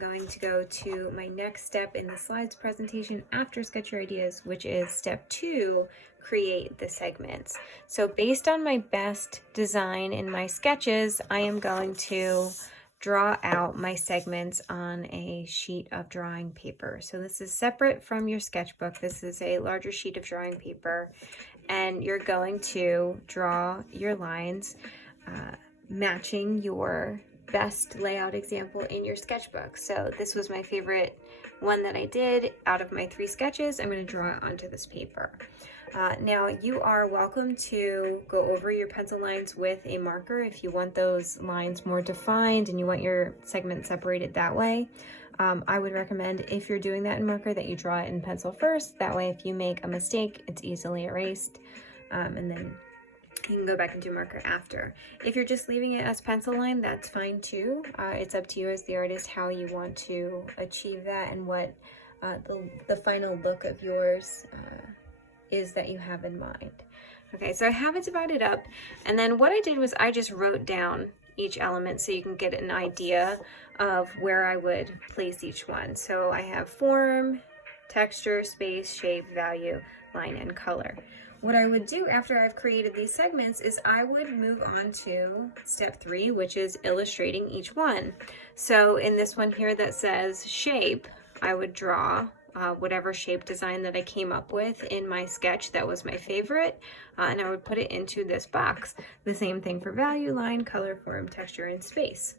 going to go to my next step in the slides presentation after Sketch Your Ideas, which is step 2, create the segments. So based on my best design in my sketches, I am going to draw out my segments on a sheet of drawing paper. So this is separate from your sketchbook. This is a larger sheet of drawing paper, and you're going to draw your lines matching your best layout example in your sketchbook. So this was my favorite one that I did out of my 3 sketches. I'm going to draw it onto this paper. Now you are welcome to go over your pencil lines with a marker if you want those lines more defined and you want your segment separated that way. I would recommend, if you're doing that in marker, that you draw it in pencil first. That way if you make a mistake, it's easily erased, and then you can go back and do marker after. If you're just leaving it as pencil line, that's fine too. It's up to you as the artist how you want to achieve that and what the final look of yours is that you have in mind. Okay, so I have it divided up, and then what I did was I just wrote down each element so you can get an idea of where I would place each one. So I have form, texture, space, shape, value, line, and color. What I would do after I've created these segments is I would move on to step 3, which is illustrating each one. So in this one here that says shape, I would draw whatever shape design that I came up with in my sketch that was my favorite, and I would put it into this box. The same thing for value, line, color, form, texture, and space.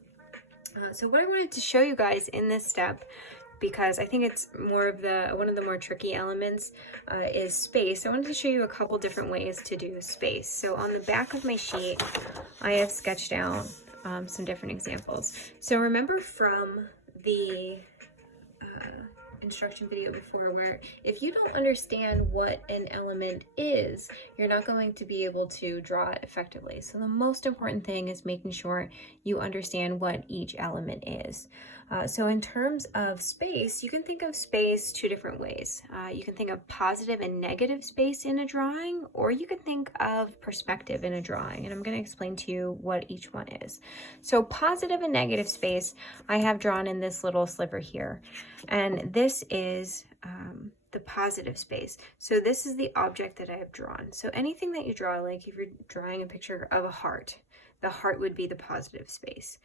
So what I wanted to show you guys in this step, because I think it's more of one of the more tricky elements, is space. I wanted to show you a couple different ways to do space. So on the back of my sheet, I have sketched out some different examples. So remember from the instruction video before, where if you don't understand what an element is, you're not going to be able to draw it effectively. So the most important thing is making sure you understand what each element is. So in terms of space, you can think of space 2 different ways. You can think of positive and negative space in a drawing, or you can think of perspective in a drawing, and I'm going to explain to you what each one is. So positive and negative space I have drawn in this little sliver here, and this is the positive space. So this is the object that I have drawn. So anything that you draw, like if you're drawing a picture of a heart, the heart would be the positive space.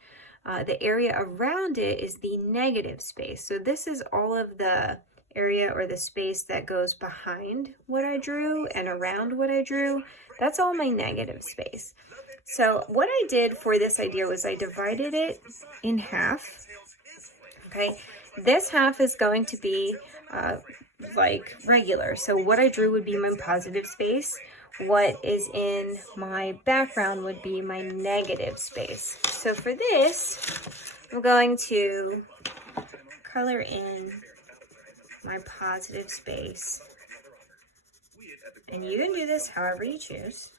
The area around it is the negative space. So this is all of the area or the space that goes behind what I drew and around what I drew. That's all my negative space. So what I did for this idea was I divided it in half. Okay, this half is going to be like regular. So what I drew would be my positive space. What is in my background would be my negative space. So for this, I'm going to color in my positive space. And you can do this however you choose,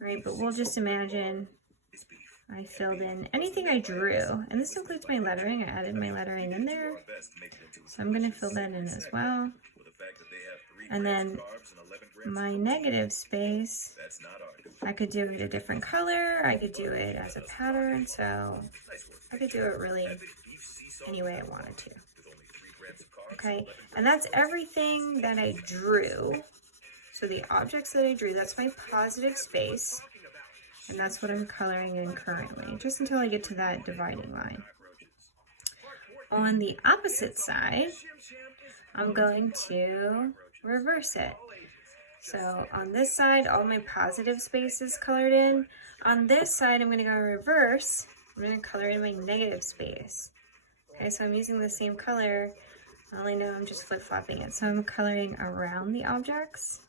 right? But we'll just imagine I filled in anything I drew, and this includes my lettering. I added my lettering in there, so I'm going to fill that in as well. And then my negative space, I could do it a different color, I could do it as a pattern, so I could do it really any way I wanted to. Okay, and that's everything that I drew. So the objects that I drew, that's my positive space, and that's what I'm coloring in currently, just until I get to that dividing line. On the opposite side, I'm going to reverse it. So on this side, all my positive space is colored in. On this side, I'm going to go reverse. I'm going to color in my negative space. Okay, so I'm using the same color. All I know, I'm just flip-flopping it. So I'm coloring around the objects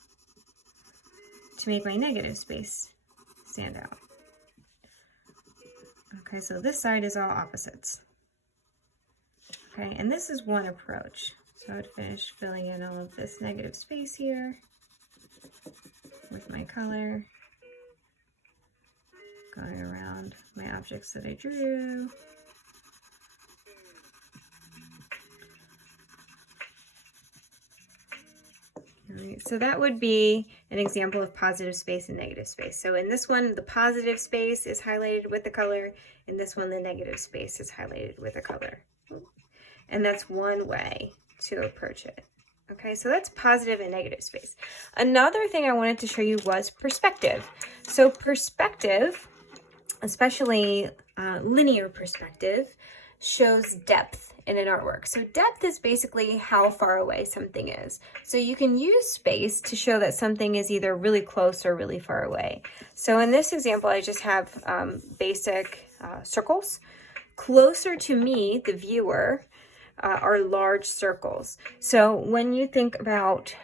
to make my negative space stand out. Okay, so this side is all opposites. Okay, and this is one approach. So I would finish filling in all of this negative space here with my color, going around my objects that I drew. All right, so that would be an example of positive space and negative space. So in this one, the positive space is highlighted with the color. In this one, the negative space is highlighted with a color. And that's one way to approach it. Okay, so that's positive and negative space. Another thing I wanted to show you was perspective. So perspective, especially linear perspective, shows depth in an artwork. So depth is basically how far away something is. So you can use space to show that something is either really close or really far away. So in this example, I just have basic circles. Closer to me, the viewer, are large circles. So when you think about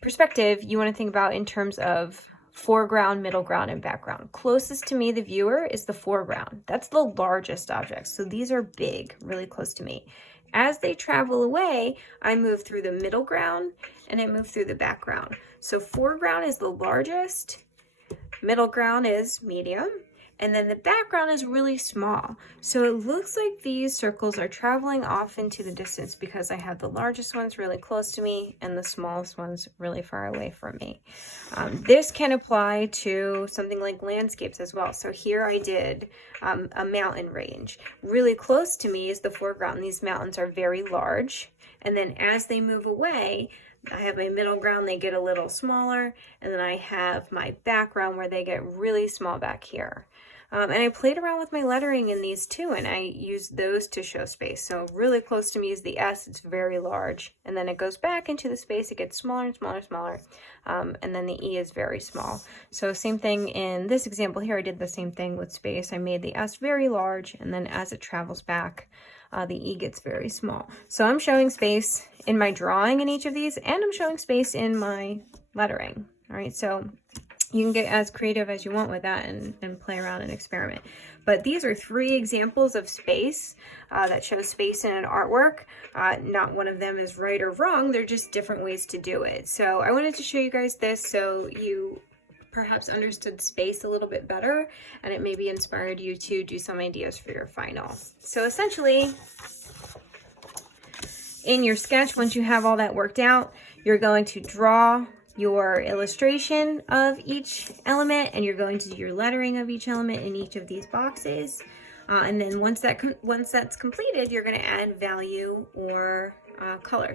perspective, you want to think about in terms of foreground, middle ground, and background. Closest to me, the viewer, is the foreground. That's the largest object. So these are big, really close to me. As they travel away, I move through the middle ground and I move through the background. So foreground is the largest, middle ground is medium, and then the background is really small. So it looks like these circles are traveling off into the distance because I have the largest ones really close to me and the smallest ones really far away from me. This can apply to something like landscapes as well. So here I did a mountain range. Really close to me is the foreground. These mountains are very large. And then as they move away, I have my middle ground, they get a little smaller, and then I have my background where they get really small back here. And I played around with my lettering in these too, and I used those to show space. So really close to me is the S, it's very large, and then it goes back into the space, it gets smaller and smaller and smaller, and then the E is very small. So same thing in this example here, I did the same thing with space. I made the S very large, and then as it travels back, the E gets very small. So I'm showing space in my drawing in each of these, and I'm showing space in my lettering. All right, so you can get as creative as you want with that and play around and experiment. But these are 3 examples of space that show space in an artwork. Not one of them is right or wrong, they're just different ways to do it. So I wanted to show you guys this so you perhaps understood space a little bit better, and it maybe inspired you to do some ideas for your final. So essentially, in your sketch, once you have all that worked out, you're going to draw your illustration of each element, and you're going to do your lettering of each element in each of these boxes. And then once that's completed, you're going to add value or color.